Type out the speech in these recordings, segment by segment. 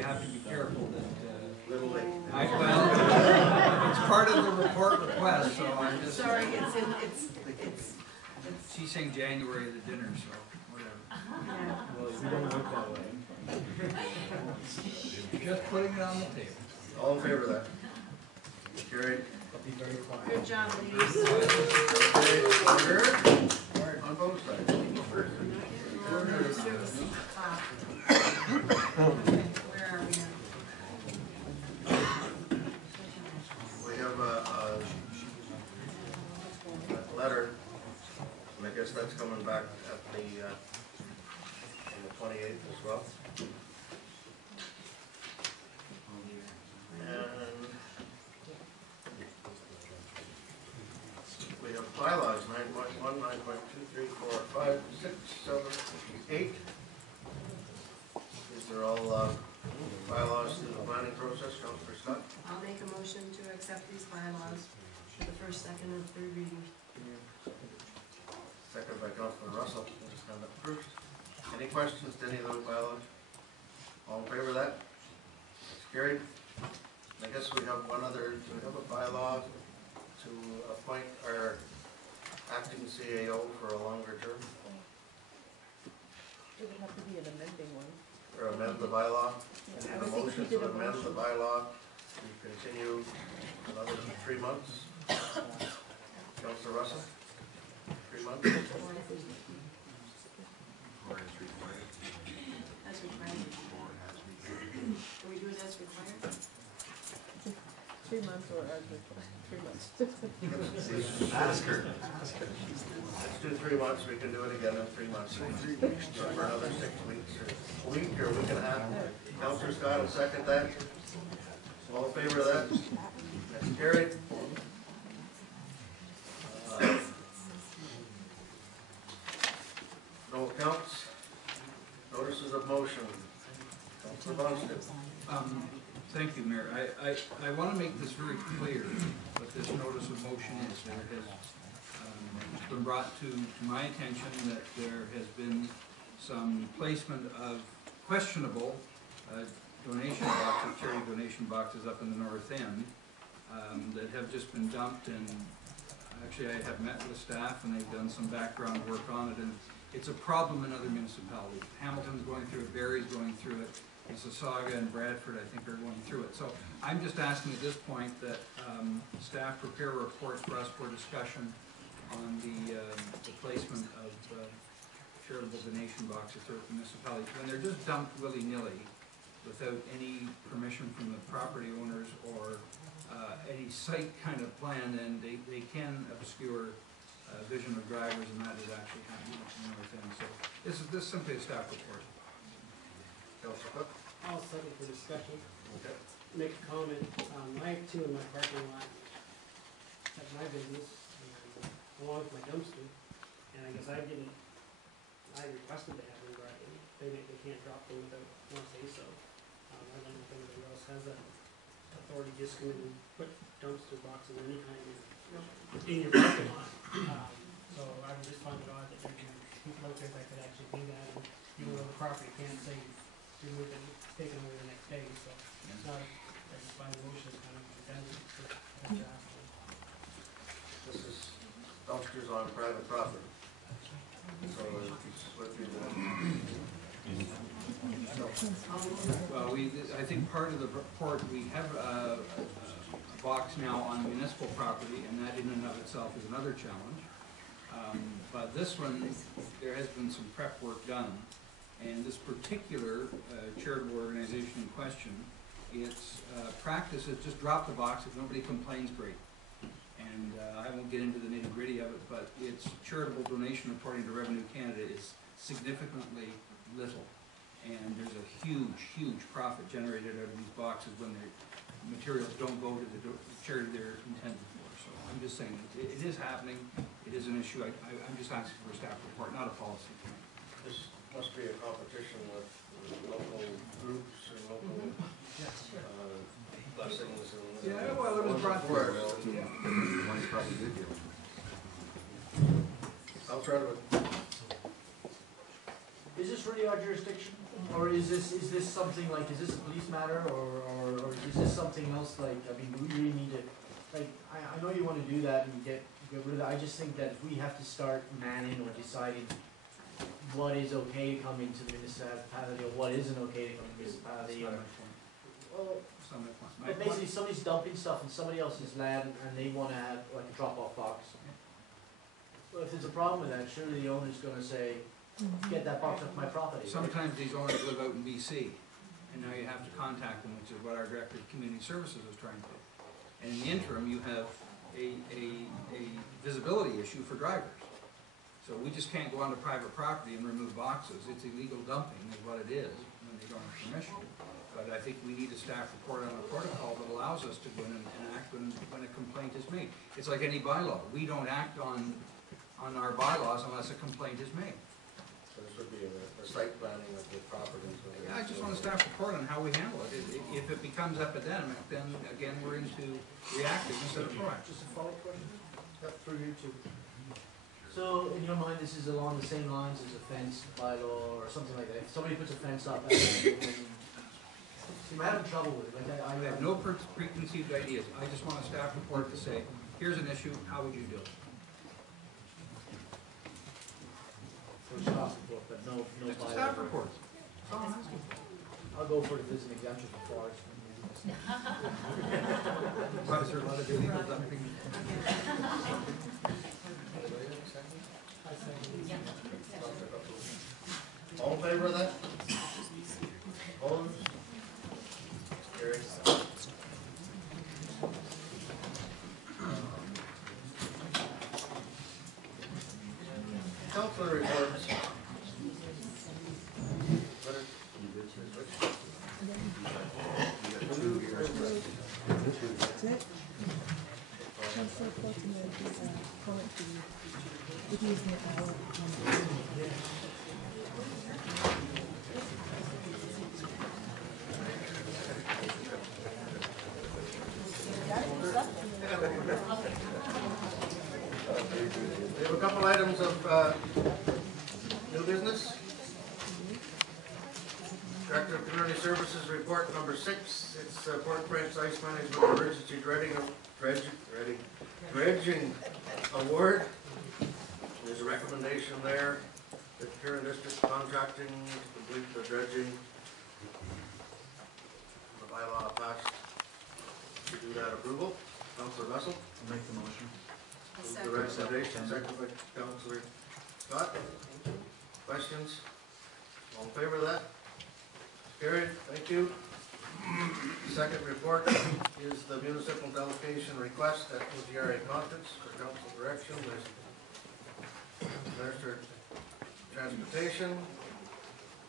you have to be careful that. Little late. Well, it's part of the report request, so I'm just. Sorry, it's. She's saying January at the dinner, so whatever. Yeah. Well, we don't look that way. Just putting it on the table. All in favor of that? Carried. Be very quiet. Good job, ladies. Okay, on both sides. Where are we now? We have a letter, and I guess that's coming back at the, on the 28th as well. And we have bylaws, 9.1, 9.2, 3, 4, 5, 6, 7, 8. These are all bylaws through the planning process. Councillor Scott? I'll make a motion to accept these bylaws for the first, second, and third reading. Second by Councillor Russell. Just stand up first. Any questions to any of those bylaws? All in favor of that? That's carried. I guess we have one other, do we have a bylaw to appoint our acting CAO for a longer term? It would have to be an amending one. Or amend the bylaw? Yeah, I A would think if motion you did to a amend the motion. bylaw to continue another 3 months. Councillor Russell? 3 months? As required. Can we do it as required? 3 months or as required. 3 months. Ask her. Let's do 3 months, we can do it again in 3 months. So for another 6 weeks, or a week, or a week and a half. Councillor Scott will second that. All in favor of that? That's carried. No accounts. Notices of motion. Councillor Bonston. Thank you, Mayor. I want to make this very clear what this notice of motion is. There has been brought to my attention that there has been some placement of questionable donation boxes, charity donation boxes up in the north end that have just been dumped, and actually I have met with staff and they've done some background work on it, and it's a problem in other municipalities. Hamilton's going through it, Barrie's going through it, Mississauga and Bradford, I think, are going through it. So I'm just asking at this point that staff prepare reports for us for discussion on the placement of charitable donation boxes throughout the municipality. When they're just dumped willy-nilly without any permission from the property owners or any site kind of plan, then they can obscure vision of drivers, and that is actually happening in the north end. So this is simply a staff report. Councillor Cook. I'll second for discussion. Okay. Make a comment. I have two in my parking lot at my business, along with my dumpster. And I guess I requested to have them brought in. They can't drop them without one say so. I don't know if anybody else has that authority, just come in and put dumpster boxes of any kind in your parking lot. So I just found it odd that there can people out there that could actually do that, and even though the property can't say remove it, take it away the next day, so it's not, I just find the motion kind of redundant for that draft. This is dumpsters on private property. So it's what we do. Well, I think part of the report, we have a box now on municipal property, and that in and of itself is another challenge. But this one, there has been some prep work done, and this particular charitable organization in question, its practice is just drop the box. If nobody complains, great. And I won't get into the nitty-gritty of it, but its charitable donation, according to Revenue Canada, is significantly little. And there's a huge, huge profit generated out of these boxes when the materials don't go to the charity they're intended for. So I'm just saying, it is happening. It is an issue. I'm just asking for a staff report, not a policy. This must be a competition with local groups or local blessings and. Yeah, well, it was brought forward. I'll try to. Is this really our jurisdiction? Or is this something like, is this a police matter, or is this something else, like, I mean, do we really need to, like, I know you wanna do that and get rid of that, I just think that if we have to start manning or deciding what is okay to come into the municipality, or what isn't okay to come to the municipality, That's or, not my point. well, That's not my point. My but point- basically, somebody's dumping stuff in somebody else's land, and they wanna have, like, a drop-off box. Well, if there's a problem with that, surely the owner's gonna say, get that box off my property. right? Sometimes these owners live out in BC, and now you have to contact them, which is what our Director of Community Services is trying to do. And in the interim, you have a visibility issue for drivers. So we just can't go onto private property and remove boxes. It's illegal dumping is what it is, when they don't have permission. But I think we need a staff report on a protocol that allows us to go in and act when a complaint is made. It's like any bylaw. We don't act on our bylaws unless a complaint is made. So this would be a site planning of the properties. Yeah, I just want a staff report on how we handle it. If it becomes epidemic, then again, we're into reactive instead of proactive. Just a follow-up question? Yep, through you too. So, in your mind, this is along the same lines as a fence bylaw or something like that? If somebody puts a fence up, and see, I'm having trouble with it, like, I have no preconceived ideas. I just want a staff report to say, here's an issue, how would you do it? For a staff report, but no Just a bylaw. staff report. That's all I'm asking for. I'll go for it if there's an exemption for forest. Why is there a lot of illegal dumping? All in favor of that? Opposed? Carried. Councilor reports. That's it. Councillor Fortune is comment to you. It is an hour. We have a couple items of new business. Director of Community Services report number 6. It's Port French Ice Management Emergency Dredging Award. There's a recommendation there that Karen District Contracting to complete the dredging. The bylaw passed to do that approval. Councilor Russell. I'll make the motion. Move the recommendation, second by Councilor Scott. Questions? All in favor of that? Carried, thank you. Second report is the municipal delegation request at OGRA conference for council direction. There's Minister of Transportation,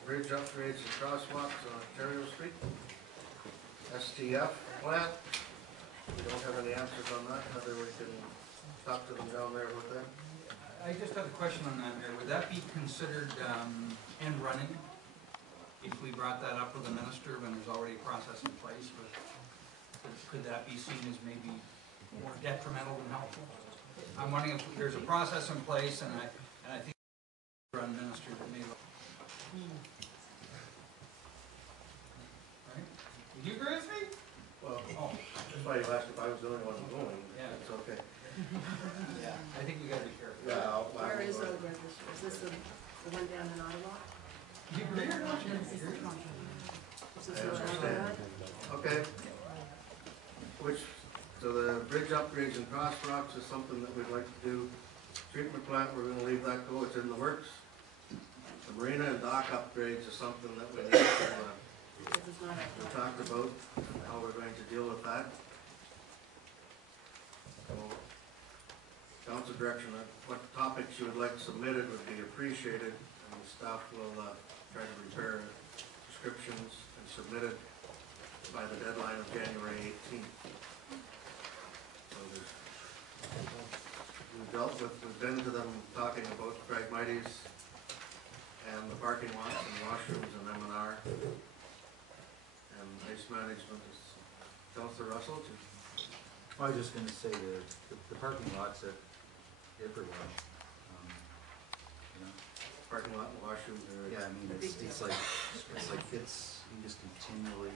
bridge upgrades and crosswalks on Ontario Street, STF plant. We don't have any answers on that, whether we can talk to them down there with that. I just have a question on that, Mayor. Would that be considered end running if we brought that up with the minister when there's already a process in place? Could that be seen as maybe more detrimental than helpful? I'm wondering if there's a process in place, and I think run minister that may. Right? Would you agree with me? Well, Oh, that's why you asked if I was the only one going. Yeah. It's okay. yeah. I think we gotta be careful. Yeah, Where is the register? Is this the one down in Ottawa? Do you agree or not? You agree? Is this I the one in understand. Ottawa? Okay. So the bridge upgrades and crosswalks is something that we'd like to do. Treatment plant, we're gonna leave that go, it's in the works. The marina and dock upgrades is something that we need to, This is not we a. talked about, how we're going to deal with that. So, council direction, what topics you would like submitted would be appreciated, and the staff will, try to prepare descriptions and submit it by the deadline of January 18th. So we've been to them talking about Phragmites and the parking lots and washrooms and M&R. And ice management is Councilor Russell. I was just gonna say the parking lots at everywhere, you know, parking lot and washrooms are. Yeah, I mean, it's like, you just continually